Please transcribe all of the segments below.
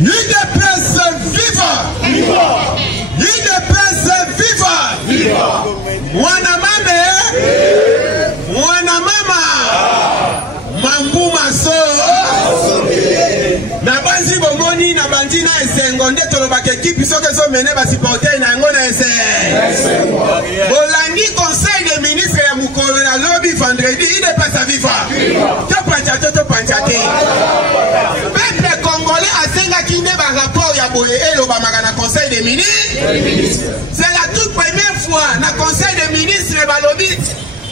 UDPS viva! UDPS viva! Mwana mama Mambu Maso na banzi bomoni na bandina esengo nde tolobaka ekipe soke so mene ba supporter na ngo na ese Bolandi conseil des ministres ya mukolo na lobby vendredi ide pesa viva to pancha te peuple congolais asenga kinde ba rapport ya boye elo ba magana conseil des ministres. C'est la toute première fois na conseil des ministres ba lobby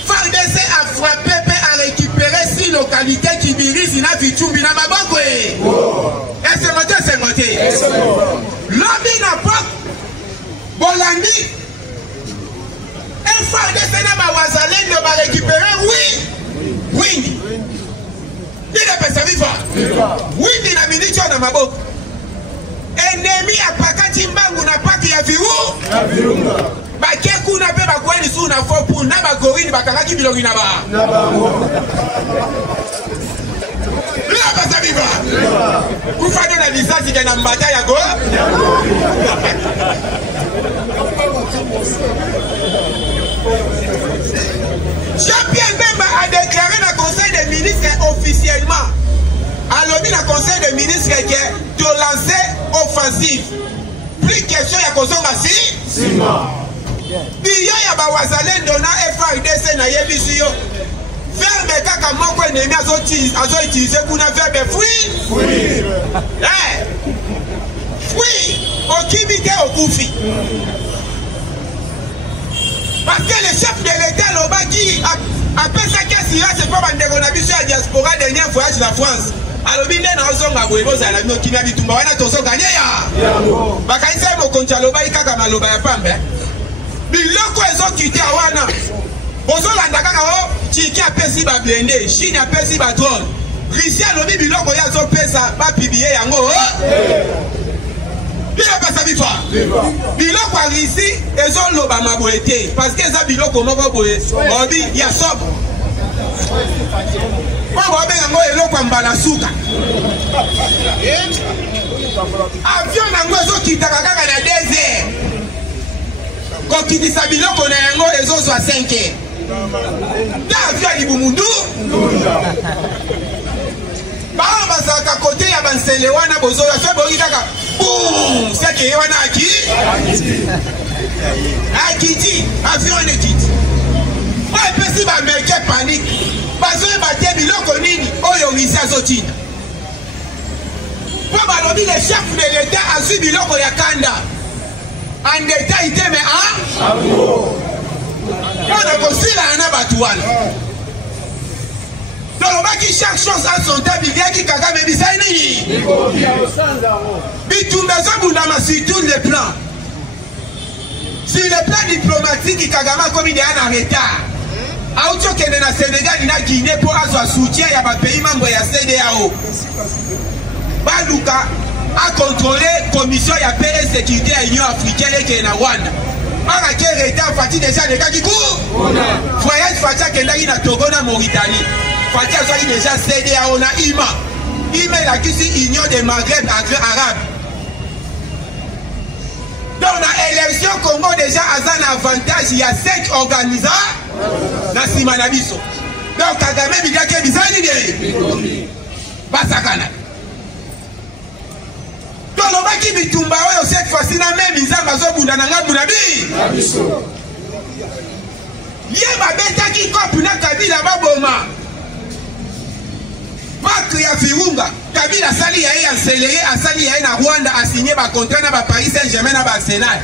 FARDC a frappé à récupérer 6 localités qui dirigent na Vichumbi na Maboko. Et c'est noté. Lobby n'a pas Bolandi. Un FARDC na Mawazalendo va récupérer oui. Il a pas sa viva. Oui, il a minicho na Maboko. Ennemi a pakati mbangu na paki ya Virunga. Bakeku na pe bakweli su na fopu na bagorini bakangaki bilongi na ba. Lila basa viva. Kufado na lisasi kena mbata ya go. Jean-Pierre Bemba a déclaré dans le conseil des ministres officiellement. Alors, dans le conseil des ministres de lancer offensive. Plus question ya kozonga si. Biya ya bawazalendo na FARDC na yebisi yo. Verbe kaka moko ennemi azo utiliser kuna verbe fui. Okibike okufi. Parce que le chef de l'État Lobaki appelle ça qu'est-ce c'est pas bandeko na biso ya diaspora dernier voyage la France. Alors binde na ozonga boyebo za la no kimia bitumba wana tozo gagné ya. Bakaisa mo koncha lobai kaka maloba ya pambe. Biloko ezo kiti awana. Bozo landa kaka o chiki apesi ba blende, Chine apesi ba drone. Russie lobi biloko ya zo pesa ba publier yango. Bila pesa bifa. Biloko a Russie ezo loba maboete parce que ça biloko moko boye. Obi ya sob. Kwa benga eloko mbala suka. Avion nango ezo kitaka kaka na 2 heures. Kokitisa biloko na yango ezozo a 5 heures. Da avion libumundu. Ba basaka kote ya bansele wana bozo ya fe boyi kaka. Boum, seke wana akiti avion ne kiti. Ba pesi ba meke panique. Bazo bate biloko nini oyo ngisa zotina. Pour balobi le chef de l'État a suivi biloko ya kanda. En détail ite me on a kosila na batuana. Tolobaki chaque chose à son temps biaki kaka me bisaini. Bitumbezo bundama sur tous les plans. Sur le plan diplomatique Kagama comme il est en retard. Auto kende na Sénégal na Guinée pour azwa soutien ya ba pays membre ya CEDEAO. Baluka a contrôlé commission ya paix et sécurité à l'Union africaine et na Rwanda. Para ke retard fati déjà de kakiku. Voyage fati kenda na Togo na Mauritanie. Fati azwa déjà CEDEAO na IMA. IMA la kisi Union des Maghreb Arabes. Dans la élection Congo déjà un avantage, il y a 5 organisateurs dans Simanabiso. Donc Kagame Bidake Bizani Basakana. Dans le Baki Bitumba, cette fois-ci, même Izamazo Bundananga Bunabi. Yema Beta qui copuna Kabila Baboma. Pak ya Virunga. Kabila Sali ya accéléré, Sali ya na Rwanda a signé un contrat na Paris Saint-Germain na Arsenal.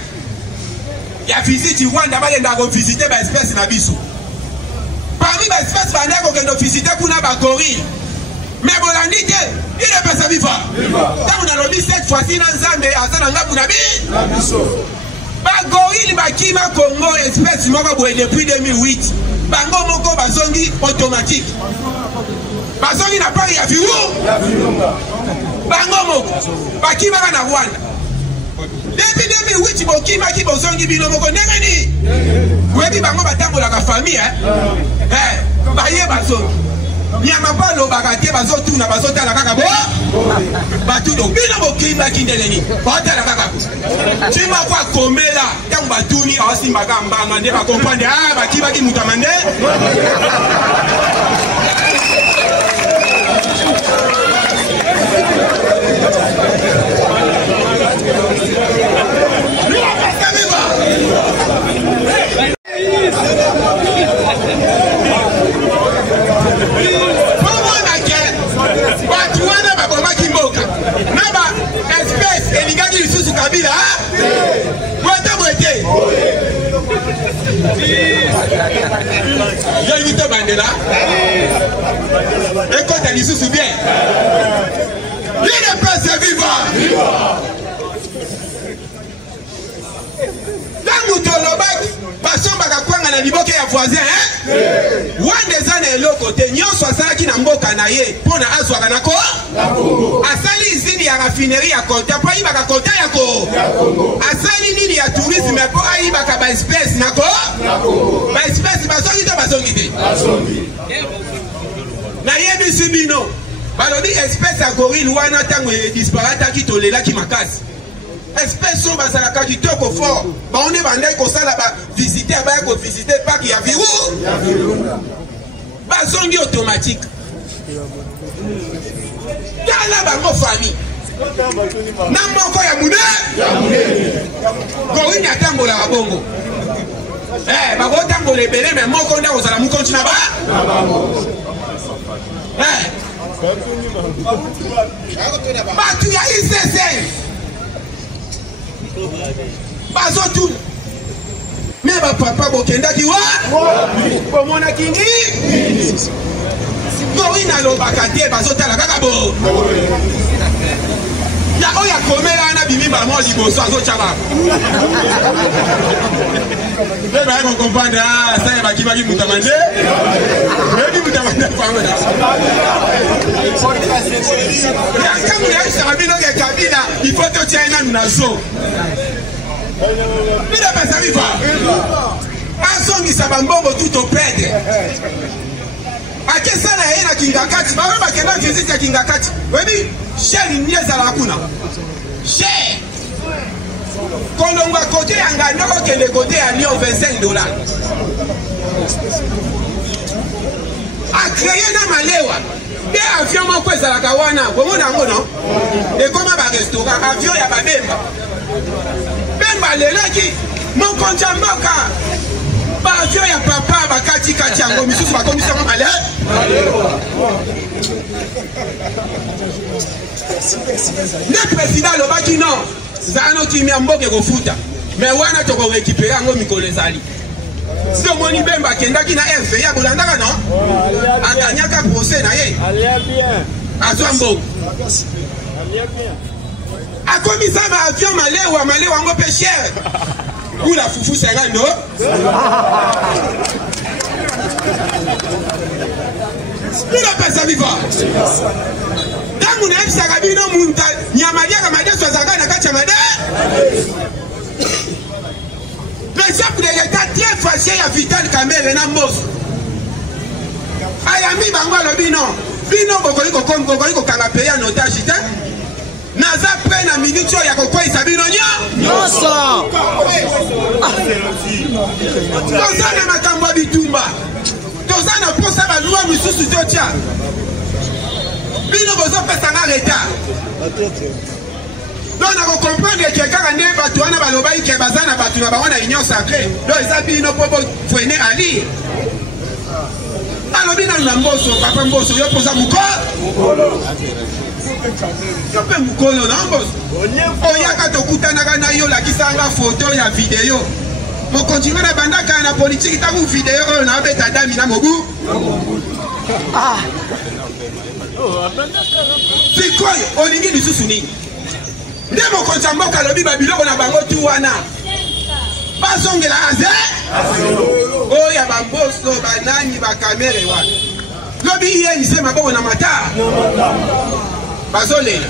Ya visite Rwanda ba yenda go visiter ba espèce na biso. Parmi ba espèce ba na go kendo visiter kuna ba gorille. Mais Bolandi te, il est pas sa viva. Tant on a lobby cette fois-ci na Nzambe asana ngabu na biso. Ba gorille ba kima Congo espèce moko boye depuis 2008. Bango moko bazongi automatique. Bazongi na pari ya Virunga. Bango moko. Bakima na Rwanda. Depuis 2008 bokima ki bozongi bino moko ndengeni. Webi bango batambola ka famille Baye bazongi. nyama balo bakate bazotuna bazotala kaka bo batudo bino bokimba kindeleni batala kaka chima kwa komela tangu batuni awasimba kambanga nde bakomprendre bakibaki mutamande Yo invite Bandela. Écoute, elle se souvient. L'île est vivant. Dans Moutolobak, passons à Kwanga na Liboke ya voisin, hein? One des années l'autre côté, Nyon soit ça qui n'a pas naïe pour na aswa kanako. Asali izini ya raffinerie ya Kota, pas iba ka Kota ya ko. Asali nini ya tourisme pour iba ka ba espèce nako. Ba espèce ba songi to ba songi. Na yebi sibino. Balobi espèce ya gorille wana tango disparata ki tolela ki makasi. Espèce sont bazalaka du toko fort. Ba on est bandai ko sala ba visiter ba ko visiter parc ya virou. Ba songi automatique. Kala ba mo famille. Na moko ya mude. Gorille atambola ba bongo. Ba ko tambola ebele mais moko nda ko sala mu continue ba. Batu ya ICC. Bazotu. Mais papa bokendaki wa? Bomona kingi? Gorina lo bakate bazotala kaka bo. Ya oya komela na bimi ba mo liboso azochaba. Mais ba ko comprendre ça ba kibaki mutamande. Mais mutamande fama. Ya kamu ya sabino ke kabila il faut te tirer na zo. Mira pesa viva. Asongi sabambongo tout au pède. Akesa na yena kingakati, ba ba kenda visite ya kingakati. Webi, sheri nieza la kuna. Sheri. Kolonga côté anga ndoko kende côté ya Lyon $25. A créé na malewa. Des avions moko ezalaka wana, bomona ngo non? Et comment ba restaurant avion ya babemba. Bemba lelaki mon konja mboka. Ba avion ya papa bakati kati yango misusu bakomisa ngo male. Le président lobaki non. Zano kimia mboke kofuta. Mais wana toko récupérer ngo mikolo ezali. Si on moni bemba kendaki na RV ya bolandaka non? Atanyaka procès na ye. Allez bien. Azwambo. Allez bien. A komisa ba avion malewa ngo pe cher. Ou la foufou 50 no? Bila pesa viva. Tangu na epsa kabino munta nyamadia kama deso zaka na kacha made. Les chefs de l'État très fâchés à Vital Kamere na Mboso. Ayami bango lobino. Bino boko kanga paye en otage ite. Naza près na minute ya kokoi sabino nyo. Nyonso. Tozana makambo bitumba. Tozana posa ba loi misusu totia. Bino bozo pesa na l'État. Donc on comprend que quelqu'un ne va pas na baloba ke bazana batu na bango na union sacrée. Donc ça bino popo freiner à lire. Alobi na Mboso papa Mboso yo posa muko. Yo pe mukolo na Mboso. Oyaka tokutana na yo la kisanga photo ya vidéo. Mo continue na bandaka na politique ta ku vidéo na beta dami na mobu. Ah. Sikoy olingi lisusu ni. Ndemo konta mboka lobi babiloko na bango tu wana. Bazongela aze. Oya bamboso banani bakamere wana. Lobi iye nisema boko na mata. Bazolela.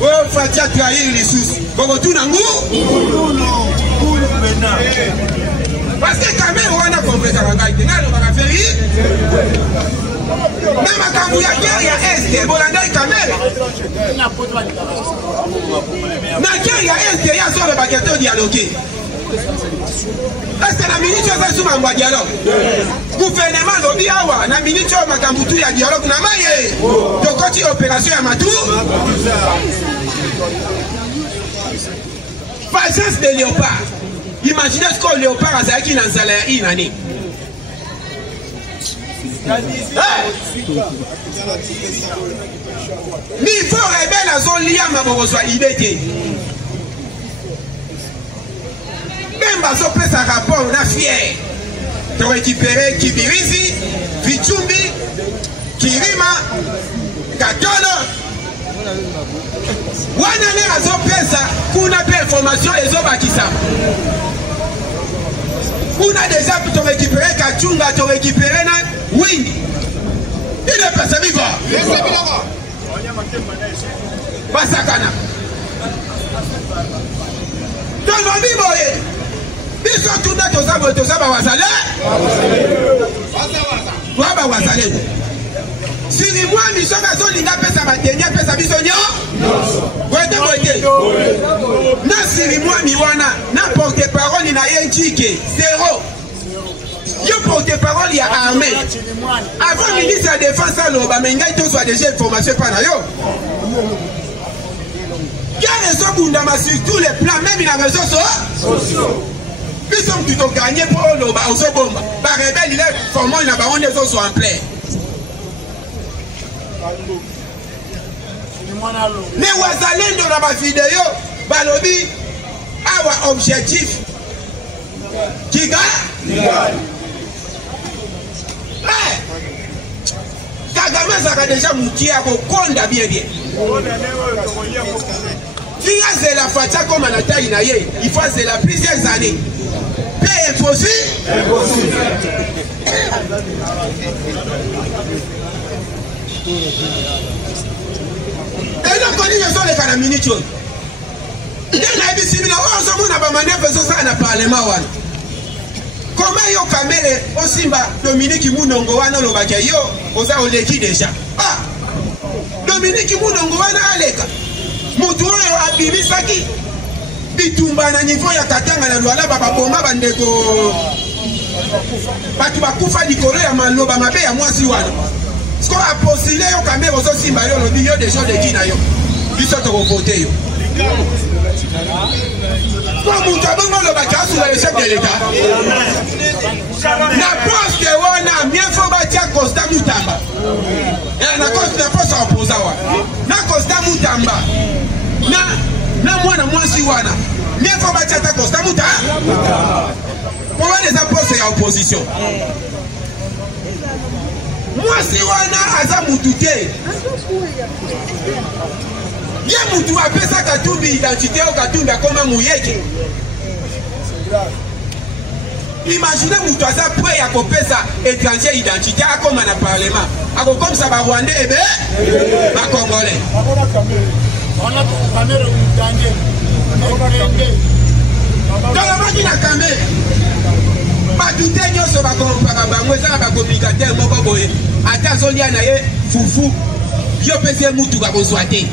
O fatia trahir lisusu. Boko tu na ngu. Parce que kamere wana kompleta bangai. Ngalo bakaferi. Même à Kambouyakia, il y a Est, Bolanda et Kamel. Nakia, il y a Est, il y a sur le baguette dialogué. Est-ce que la minute est sur un dialogue? Gouvernement lobby awa, la minute est Makamboutou, il y a dialogue. Namaye, donc quand il y a opération à Matou, patience de léopard. Imaginez ce que le léopard a zaki dans salaire une année. Niveau rebelle à son lien, ma bonsoir, il était. Même à son place à rapport, on a fier. Tu as récupéré Kibirizi, Vichumbi, Kirima, Katolo. Wanane à son place, qu'on a fait information et son bakisa. On a déjà pu te récupérer Kachunga, te récupérer Windy. Il est passé vivant. Basakana. Dans le Bible, ils sont tous dans tous les Wazalé. Wazalé. Si moi, je suis en train de faire ma dernière pesa bisonio, na porte-parole, il n'a rien dit. Zéro. Je porte-parole, il y a armée. Avant le ministre de la Défense, mais il y a déjà information par là. Il y a raison sur tous les plans, même il y a raison sociaux. Nous sommes plutôt gagnés pour le bas. Par rebelle, il est formant, il a pas on est en plein. Les Wazalènes de la vidéo, Balobi, a un objectif. Qui gagne? Kagame, ça a déjà mouti à vos comptes bien. Si c'est la fatia comme à la taille, il faut c'est la plusieurs années. C'est impossible. Et donc on dit que sont les canaminichons. Il y a des simila, on se montre à manière de ça dans le Parlement. Comment yo kamele Osimba Dominique Mounongo wana lobaka yo oza oleki déjà. Ah, Dominique Mounongo wana aleka. Mutu oyo abimisaki bitumba na niveau ya Katanga na Luala baba boma bandeko. Batu bakufa likolo ya maloba mabe ya mwasi wana. Sko a postulé yo kamele ozo Simba yo lobi yo déjà de kina yo. Biso to voter yo. Comme vous avez le chef de l'État, la poste a bien fait bâtir Costa Moutamba. Et la poste a opposé. Na Costa Moutamba. Na moi si wana. Bien fait bâtir Costa Moutamba. Pourquoi les apôtres en opposition? Moi si wana aza Moutouté. Bien Moutou appelle ça Katumbi identité au Katumbi comme Mouyeki. Imaginez Moutou à ça prêt à copier ça étranger identité comme un parlement. Comme ça va Rwandais et bien va Congolais. Dans la machine à Kamé, pas tout est nous sur la communicateur mon boy. Attention il y a foufou. Yo pese Moutou va besoiter.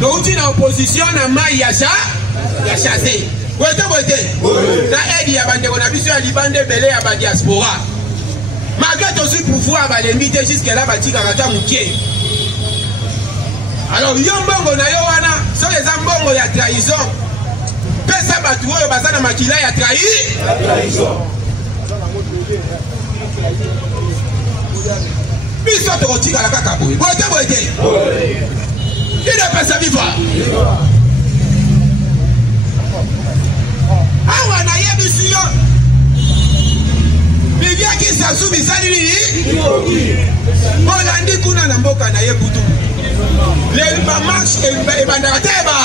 Donc une opposition na mai ya chassé. Wote. Na aide ya bande ko na biso ya libande belé ya ba diaspora. Malgré tout ce pouvoir va limiter jusque là ba tika kata mukie. Alors yo mbongo na yo wana so les mbongo ya trahison. Pesa batu oyo bazana makila ya trahison. Biso to tika la kaka boy. Wote. Il est pas sa vivre. Awa na yebi yo. Bibia ki sasu bisali ni. Bolandi kuna na mboka na yebutu. Le marche et bandara teba.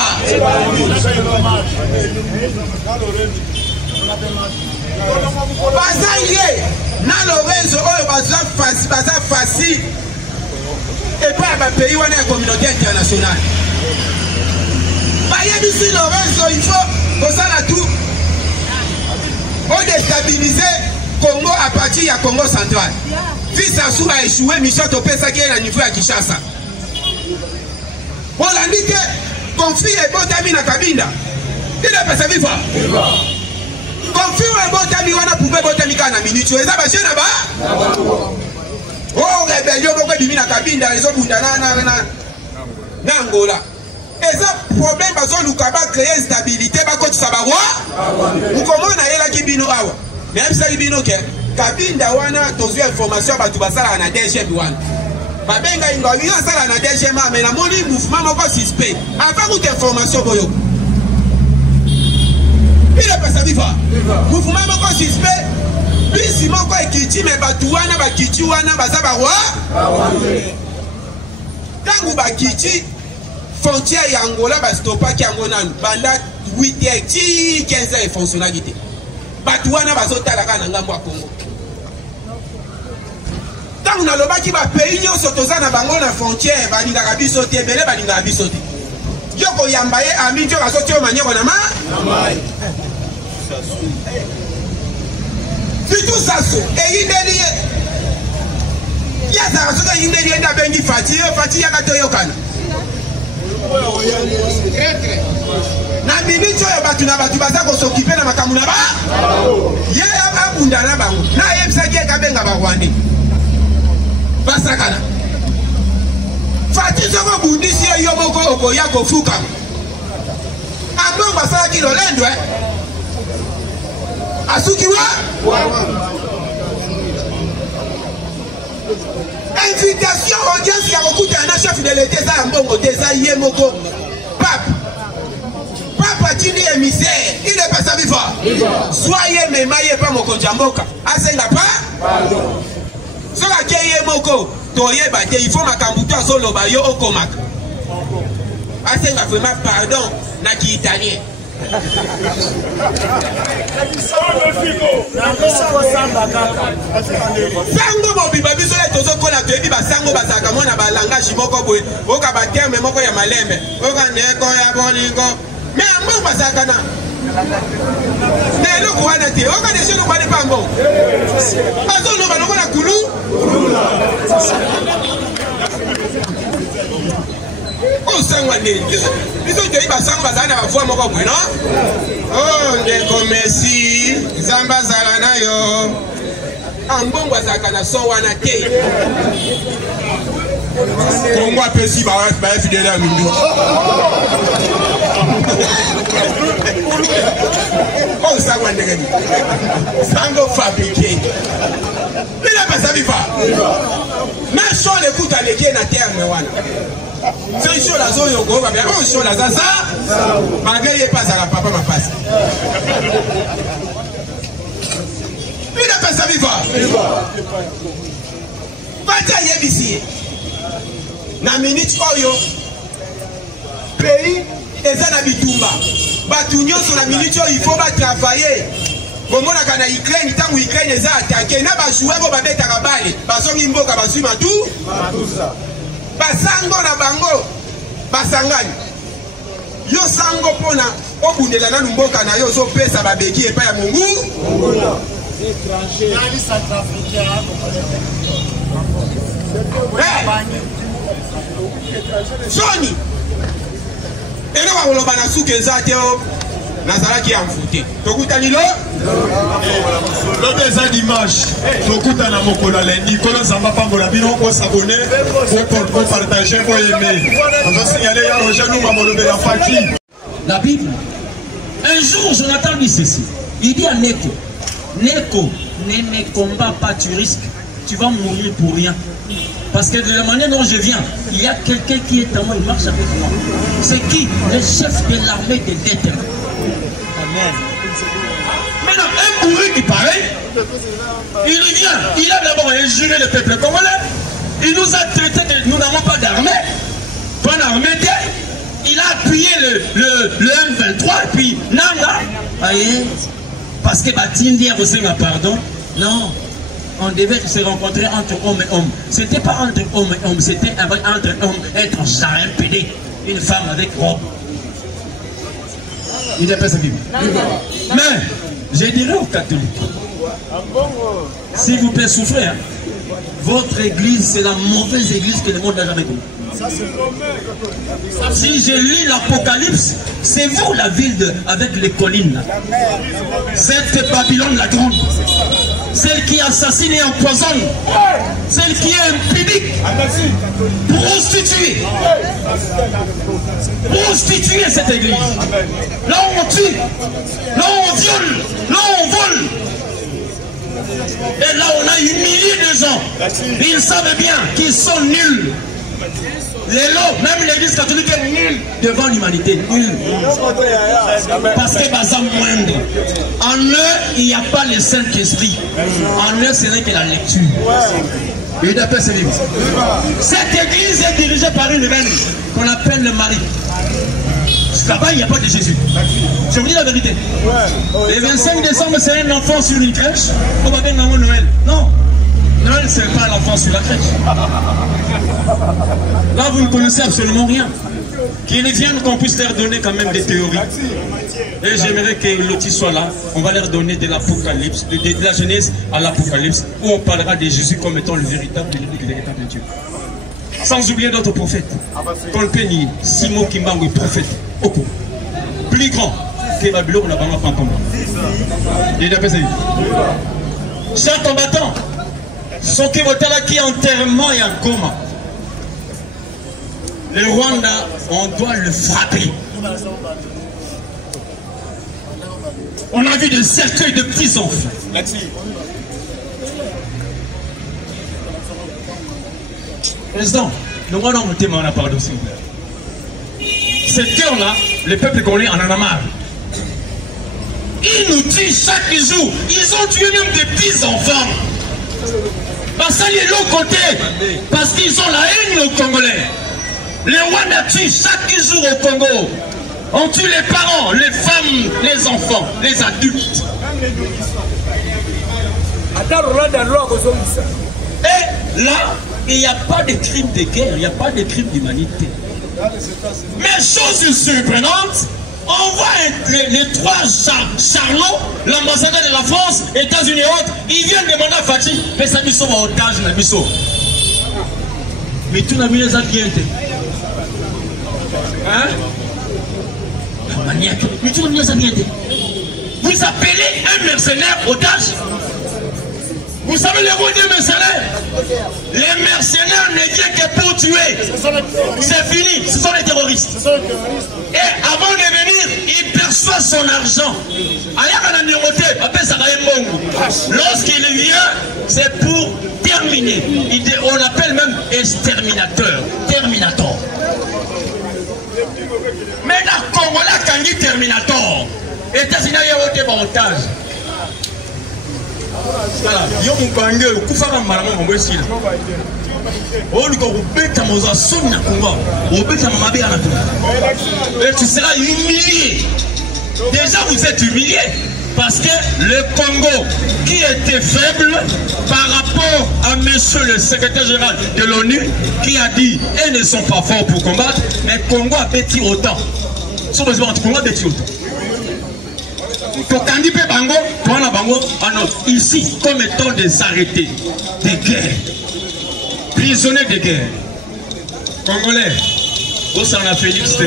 Bazaye na Lorenzo oyo baza facile. Et pas à pays où on est la communauté internationale. Ici, Lorenzo, il faut que ça la tout. On déstabiliser Congo à partir du Congo central. Fils Assou a échoué, Michel Topé, ça qui est à niveau à Kinshasa. On l'a dit que conflit est bon ami na Kabinda. Il n'a pas sa vie. Conflit est bon ami, on a prouvé bon ami quand on a minute. Et ça va chez là-bas. Oh, rébellion, on va dire na Kabinda, les autres na Angola. Et ça, problème, parce que nous avons créé une stabilité, parce que tu sais pas quoi. Nous comment on a eu la Kibino Awa. Même si Kibino Ké, Kabinda wana, tous les informations, tu vas ça na DGM wana. Babenga ingo ina sala na DGM mais na moni mouvement moko suspect. Avant toute information boyo. Il est pas ça vivre. Mouvement moko suspect. Bisi moko ekiti mais batu wana bakiti wana baza ba roi. Tangu bakiti frontière ya Angola ba stopaki yango nanu banda 8h 15h e fonctionnalité. Batu wana bazotala kana ngambo ya Congo. Tant on a le bas qui va payer nos autozana bango na frontière, balinga kabiso te, belé balinga kabiso te. Yoko yambaye ami jo kasote o manye kona ma. Tout ça so, et yindeli. Ya za kasote yindeli enda bengi fati ya kato yokana. Na minute yo batu na batu baza ko s'occuper na makamu na ba. Ye abunda na bango. Na yebisa ke kabenga ba Rwanda. Basakana Fati soko bundisi yo moko okoya kofuka Ambo basala kilo lendo Asuki wa invitation audience ya kokuta na chef de l'état za mbongo teza ye moko Papa tini émissaire il est pas sa viva soyez memaye pas moko jamboka asenga pa soka keye moko toyeba te il faut makambuto azoloba yo okomaka asenga vraiment pardon na ki italien sango mobiba biso le tozokola toyebi basango bazalaka mona balangage moko boye oka baterme moko ya malembe oka ndeko ya bolingo me ambo bazalaka na eloko wana te oka deja eloko wana epango azoloba lokola kulu osangwa nde biso toyebi basango bazala na bavoi moko boye no o ndeko mesi nzambe azala na yo ambongo azalaka na so wana te Congo apesi fidèle à mindu. Oh, ça va ndegani. Sango fabriqué. Il a pas sa vie pas. Mais sur l'écoute à l'équipe na terre mais wana. C'est une chose la zone yoko ba bien. Oh, chose la zaza. Malgré pas à la papa ma passe. Il a pas sa vie pas. Bata yebisi. Na minute oyo pays eza na bitumba batu nyonso na minute oyo il faut ba travailler bomona kana Ukraine tangu Ukraine eza attaquer na ba jouer bo babetaka bale bazongi mboka bazwi matu basango na bango basangani yo sango pona obundela na mboka na yo zo pesa babeki epa ya mungu étranger nani centrafricain Sony ero wa loba na suke zate o nazalaki ya mfute tokutani lo eza dimanche tokutana mokolo lendi kolo nzamba pambola bino ko s'abonner ko partager ko aimer on signaler ya Roger Numa molobe ya Faki. La Bible, un jour Jonathan dit ceci, il dit à Neko, ne combat pas, tu risques, tu vas mourir pour rien. Parce que de la manière dont je viens, il y a quelqu'un qui est à moi, il marche avec moi. C'est qui? Le chef de l'armée de l'Éternel. Amen. Maintenant, un bourru qui paraît, il vient, il a d'abord injuré le peuple congolais, il nous a traité que nous n'avons pas d'armée, pas d'armée, il a appuyé le M23, et puis Nanga, voyez, parce que Batindi a reçu ma pardon, non. On devait se rencontrer entre hommes et hommes. C'était pas entre hommes et hommes, c'était entre hommes, être un pédé, une femme avec robe. Il n'est pas sa Bible. Mais, je dirais aux catholiques, S'il vous plaît, souffrez. Hein. Votre église, c'est la mauvaise église que le monde n'a jamais connue. Si je lis l'Apocalypse, c'est vous la ville avec les collines. Cette Babylone la grande. Celle qui assassine et empoisonne. Celle qui est impudique. Prostituée. Prostituée cette église. Là on tue. Là on viole. Là on vole. Et là on a humilié des gens. Ils savent bien qu'ils sont nuls. Les lots, même l'église catholique est nulle devant l'humanité, nulle. Parce que bazar moindre. En eux, il n'y a pas le Saint-Esprit. En eux, ce n'est que la lecture. Et d'après ce livre. Cette église est dirigée par une reine qu'on appelle le mari. Là-bas, il n'y a pas de Jésus. Je vous dis la vérité. Le 25 décembre, c'est un enfant sur une crèche. On va appeler Noël. Non. Noël, ce n'est pas l'enfant sur la crèche. Là, vous ne connaissez absolument rien. Qu'ils viennent, qu'on puisse leur donner quand même des théories. Et j'aimerais que Loti soit là. On va leur donner de l'Apocalypse, de la Genèse à l'Apocalypse, où on parlera de Jésus comme étant le véritable Dieu. Sans oublier d'autres prophètes. Kolpeni, Simo Kimbangu, prophète. Oko. Plus grand que Babylone, on a vraiment pas comme chers combattants, ceux qui votent là qui est enterrement et en coma. Le Rwanda, on doit le frapper. On a vu des cercueils de petits enfants. Président, nous allons monter mon appart s'il vous plaît. Cette cœur-là, le peuple congolais en a marre. Ils nous tuent chaque jour. Ils ont tué même des petits enfants. Parce qu'ils sont de l'autre côté. Parce qu'ils ont la haine aux Congolais. Les Rwandais tuent chaque jour au Congo. On tue les parents, les femmes, les enfants, les adultes. Et là, il n'y a pas de crime de guerre, il n'y a pas de crime d'humanité. Mais chose surprenante, on voit les trois charlots, l'ambassadeur de la France, États-Unis et autres, ils viennent demander à Fatih, mais ça nous sauve en otage, mais tout n'a mis les ambientes. Hein? Maniaque. Mais tout n'a mis les ambientes. Vous appelez un mercenaire otage? Vous savez le rôle des mercenaires? Les mercenaires ne viennent que pour tuer. C'est fini, ce sont les terroristes. Et avant de venir, il perçoit son argent. Lorsqu'il vient, c'est pour terminer. On l'appelle même exterminateur. Terminator. Mais dans le Congo, là, quand il dit Terminator, États-Unis, il y a un otage. Voilà, yo mupange ukufaka marama mambo esila. Oliko kubeta moza soni na Congo. Obeta mamabe ana tout. Et tu seras humilié. Déjà vous êtes humilié parce que le Congo qui était faible par rapport à monsieur le secrétaire général de l'ONU qui a dit ils ne sont pas forts pour combattre, mais Congo a bêti autant. Son besoin de Congo a bêti autant. Ici, comme étant des arrêtés de guerre, prisonniers de guerre, Congolais, vous en avez Félix,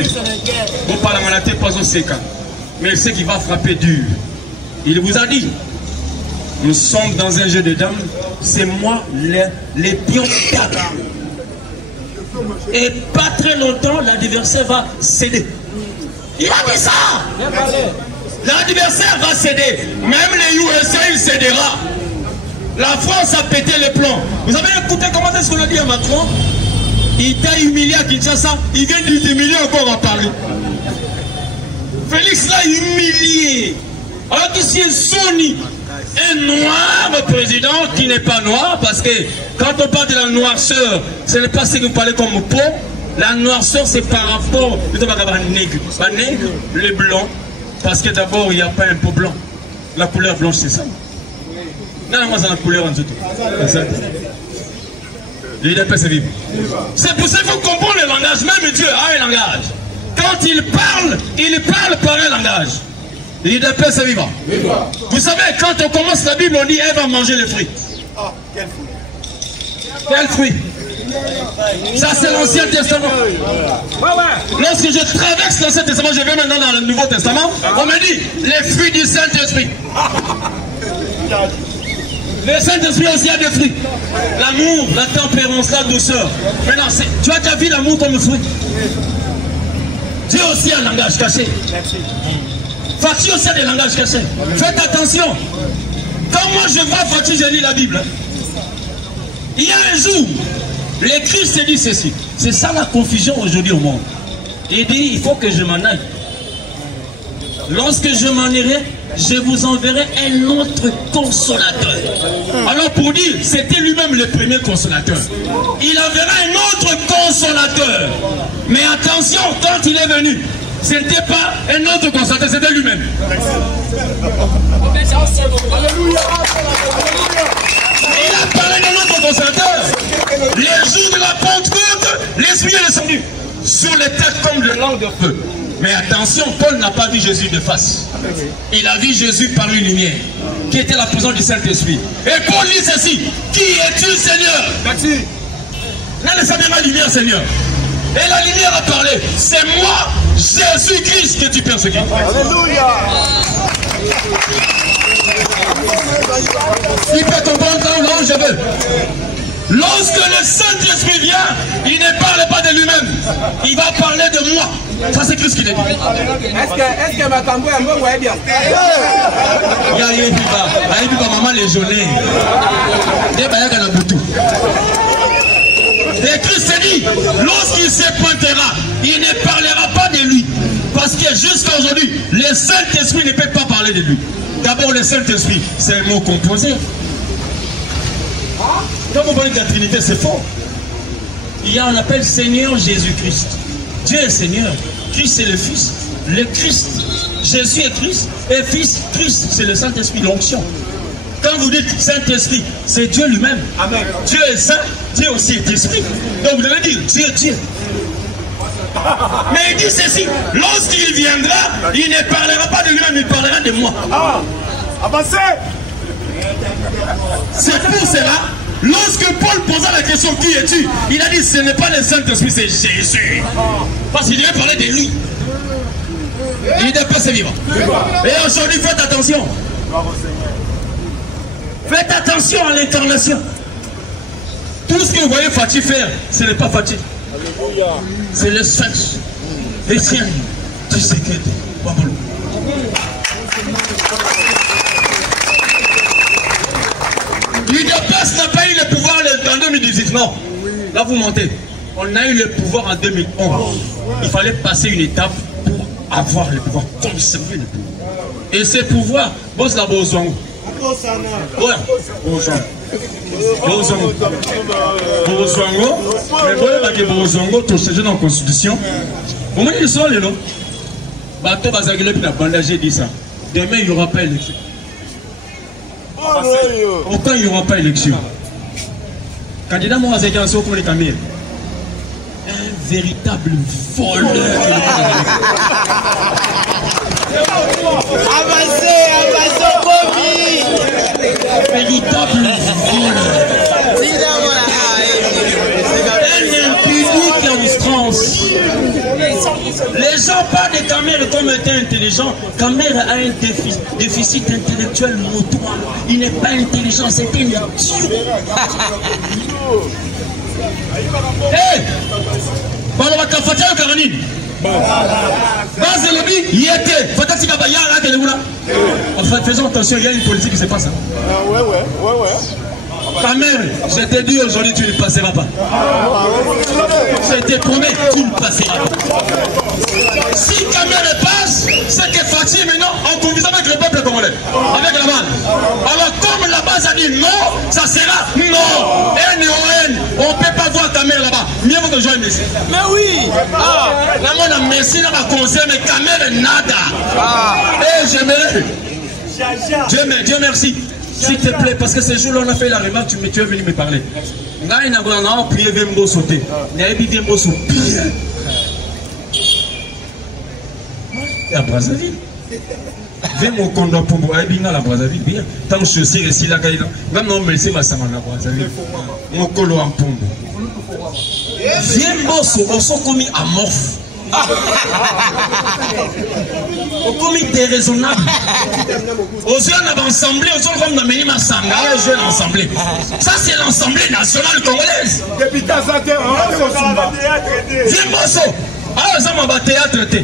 vous parlez à la tête, pas au séca, mais ce qui va frapper dur. Il vous a dit, nous sommes dans un jeu de dames, c'est moi les pions 4. Et pas très longtemps, l'adversaire va céder. Il a dit ça! L'adversaire va céder. Même les USA, il cédera. La France a pété les plombs. Vous avez écouté comment est-ce qu'on a dit à Macron? Il t'a humilié à Kinshasa. Il vient de t'humilier encore à Paris. Félix l'a humilié. Alors qu'ici est Sony, un noir président qui n'est pas noir. Parce que quand on parle de la noirceur, ce n'est pas ce que vous parlez comme peau. La noirceur, c'est par rapport au nègre. Pas nègre, les blancs. Parce que d'abord, il n'y a pas un pot blanc. La couleur blanche, c'est ça. Non, moi, c'est la couleur en tout. C'est pour ça qu'il faut comprendre le langage. Même Dieu a un langage. Quand il parle par un langage. L'IDP, c'est vivant. Vous savez, quand on commence la Bible, on dit elle va manger les fruits. Ah, quel fruit? Quel fruit? Ça, c'est l'Ancien Testament. Lorsque je traverse l'Ancien Testament, je vais maintenant dans le Nouveau Testament, on me dit les fruits du Saint-Esprit. Le Saint-Esprit aussi a des fruits. L'amour, la tempérance, la douceur. Maintenant, tu as déjà vu l'amour comme fruit? Dieu aussi a un langage caché. Fachi aussi a des langages cachés. Faites attention. Quand moi je vois Fachi, je lis la Bible. Il y a un jour, l'Écrit se dit ceci. C'est ça la confusion aujourd'hui au monde. Il dit, il faut que je m'en aille. Lorsque je m'en irai, je vous enverrai un autre consolateur. Alors pour dire, c'était lui-même le premier consolateur. Il enverra un autre consolateur. Mais attention, quand il est venu, ce n'était pas un autre consolateur, c'était lui-même. Il a parlé d'un autre consolateur. Les jours de la Pentecôte, l'Esprit est descendu sur les têtes comme de langue de feu. Mais attention, Paul n'a pas vu Jésus de face. Il a vu Jésus par une lumière, qui était la présence du Saint-Esprit. Et Paul dit ceci: qui es-tu, Seigneur? Merci. Là, ne savez pas la lumière, Seigneur. Et la lumière a parlé. C'est moi, Jésus-Christ, que tu persécutes. Alléluia. Il peut comprendre là où je veux. Lorsque le Saint-Esprit vient, il ne parle pas de lui-même. Il va parler de moi. Ça, c'est Christ qui l'a dit. Est-ce que ma tambour est un peu bien? Il y a un maman les gelés. Et Christ dit, lorsqu'il se pointera, il ne parlera pas de lui. Parce que jusqu'à aujourd'hui, le Saint-Esprit ne peut pas parler de lui. D'abord, le Saint-Esprit, c'est un mot composé. Quand vous voyez que la Trinité, c'est faux. Il y a, on appelle Seigneur Jésus-Christ. Dieu est Seigneur. Christ, c'est le Fils. Le Christ, Jésus est Christ. Et Fils, Christ, c'est le Saint-Esprit, l'onction. Quand vous dites Saint-Esprit, c'est Dieu lui-même. Dieu est saint, Dieu aussi est esprit. Donc vous devez dire Dieu, Dieu. Mais il dit ceci, lorsqu'il viendra, il ne parlera pas de lui-même, il parlera de moi. Avancez. C'est pour cela, lorsque Paul posa la question qui es-tu, il a dit ce n'est pas le Saint-Esprit, c'est Jésus. Parce qu'il devait parler de lui. Il est pas ses vivants. Et aujourd'hui, faites attention. Faites attention à l'incarnation. Tout ce que vous voyez Fachi faire, ce n'est pas Fachi. C'est le sexe. Les siens. Tu sais que l'UDPS n'a pas eu le pouvoir en 2018, non. Là vous montez. On a eu le pouvoir en 2011. Il fallait passer une étape pour avoir le pouvoir, conserver le pouvoir. Et ce pouvoir, boss la bozongo. Voilà. Bozongo. Mais voilà que Bozongo, tout ce dans la Constitution. Au moins ils sont les lots. Bateau Bazagile puis la bandage dit ça. Demain il n'y aura pas élection. Autant il n'y aura pas élection. Candidat moi c'est un saut pour les caméras. Un véritable voleur. Avancez, Bobby. Véritable voleur. Un impunique en France. Les gens parlent de Kamer comme étant intelligent. Kamer a un déficit intellectuel notoire. Il n'est pas intelligent, c'est un idiot. Hé! Faisons attention, il y a une politique qui se passe. Kamer, je t'ai dit aujourd'hui, tu ne passeras pas. Je te promets, tu ne passeras pas. Si Kamer passe, c'est que Fachi maintenant, en conduisant avec le peuple congolais, avec la base. Alors, comme la base a dit non, ça sera non. N-O-N, on ne peut pas voir Kamer là-bas. Mieux vaut que je joue Messi. Mais oui! Là, on a Messi dans ma conseil, mais Kamer, nada. Et j'aimerais. Dieu merci. S'il te plaît, parce que ce jour-là, on a fait la remarque, tu es venu me parler. On a prié Vembo sauter. On a dit Vembo sauter. Et à Brazzaville. Viens mon condo pour moi, bien à la Brazzaville, bien. Tant que je suis ici, là, même non, mais c'est ma sama la Brazzaville. Mon colo en pombo. Viens, bosso, on s'en commis amorphe. On commis déraisonnable. Aux yeux, on a ensemblé, aux yeux, comme dans Méni Massanga, on a joué l'ensemble. Ça, c'est l'Assemblée nationale congolaise. Viens, bosso. Ah, ça m'a battu à traiter.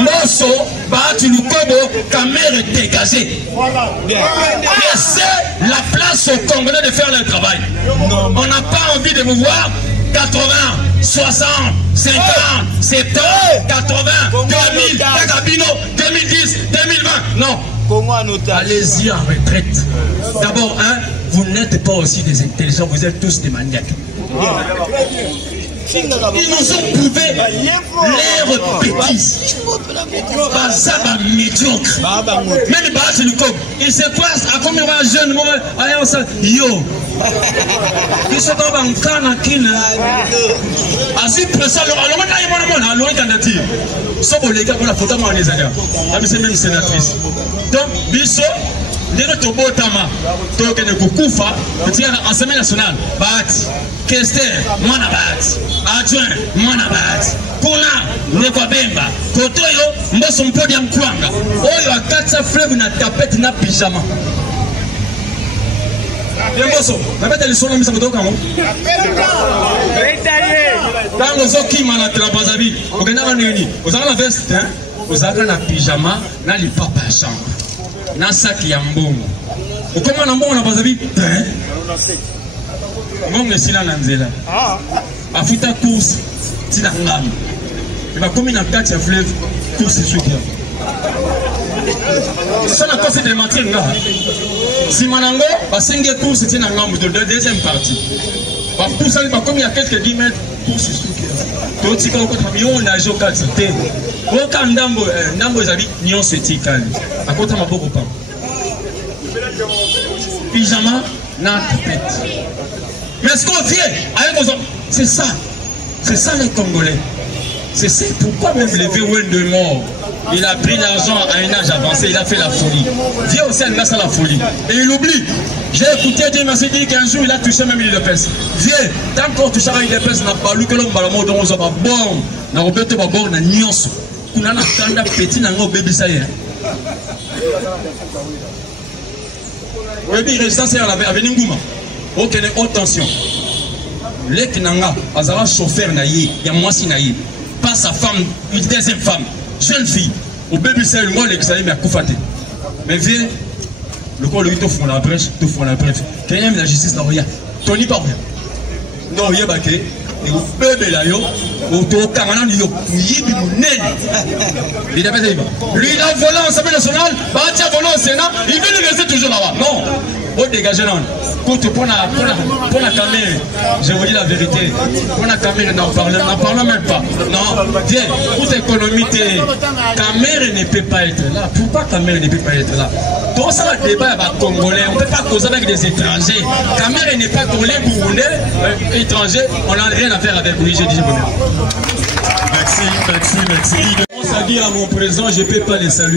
Mosso, Bahati Lukobo, caméra dégagée. Laissez la place aux Congolais de faire leur travail. On n'a pas envie de vous voir 80, 60, 50, 70, 80, 2000, Tagabino, 2010, 2020. Non. Allez-y en retraite. D'abord, vous n'êtes pas aussi des intelligents, vous êtes tous des maniaques. Ils nous ont prouvé leurs bêtises. Bazaba médiocre. Même Bahati Lukobo, il se passe à combien de jeunes yo. Ils sont dans un canne qui n'a pas si pressé. Alors, on a une candidature. Sauf les gars pour la photo, les amis. C'est même sénatrice. Donc, Bisso. Dire to botama to kene kukufa kutia Assemblée nationale Bahati Kester mwana Bahati adjoint mwana Bahati kuna nekwa bemba kotoyo mboso mpodi ya mkwanga oyo akatsa fleuve na tapete na pyjama mboso tapete lisolo misa kutoka ngo tango zokima na Brazzaville okenda nini ozaka na veste ozaka na pyjama na lipapa ya chambre na saki ya mbongo ukoma na mbongo na Brazzaville mbongo esila na nzela afuta course tina ngami bakomi na kati ya fleuve course esukia ça na cause de mentir nga sima nango basenge course tina ngami de deuxième partie bapusa bakomi ya quelques 10 mètres course esukia totika okota miyo na jo kati te oka ndambo ezali nyonso etikali akota maboko pa pyjama na tapette. Mais ce qu'on vient avec vos hommes, c'est ça les Congolais. C'est pourquoi même le vieux de mort, il a pris l'argent à un âge avancé, il a fait la folie. Viens aussi à la folie. Et il oublie. J'ai écouté Dieu m'a dit qu'un jour il a touché même l'île de Pesse. Viens, tant qu'on touche à l'île de Pesse, n'a pas lu que l'homme va la mort dans un bon. N'a pas de bon, n'a nyonso. Kuna na tanda petit na ngo baby ça y est. Oui, résistance avec Nguma. Ok, haute tension. Les Kinanga, Azara chauffeur naïe, il y a moi si naïe. Pas sa femme, une deuxième femme, jeune fille. Au baby ça, le moi les Kisaï, mais à Koufate. Mais viens, le corps lui te font la brèche, te font la brèche. Quelqu'un de la justice n'a rien. Tony pas rien. Non, il y a baqué. Et au bébé là, yo, au Kamana, yo, yibi mounen. Il a pas dit. Lui, il a volé en Assemblée nationale, Bahati a volé au Sénat, il veut le rester toujours là-bas. Non, au dégagez là. Pour la caméra, je vous dis la vérité. Pour la caméra, n'en parlons même pas. Non, viens, pour l'économie, caméra ne peut pas être là. Pourquoi caméra ne peut pas être là? Tout ça, le débat est congolais. On ne peut pas causer avec des étrangers. Caméra n'est pas congolais, burundais, étranger. On n'a rien à faire avec lui, je dis bonheur. Merci. On s'est dit à mon président, je ne peux pas les saluer.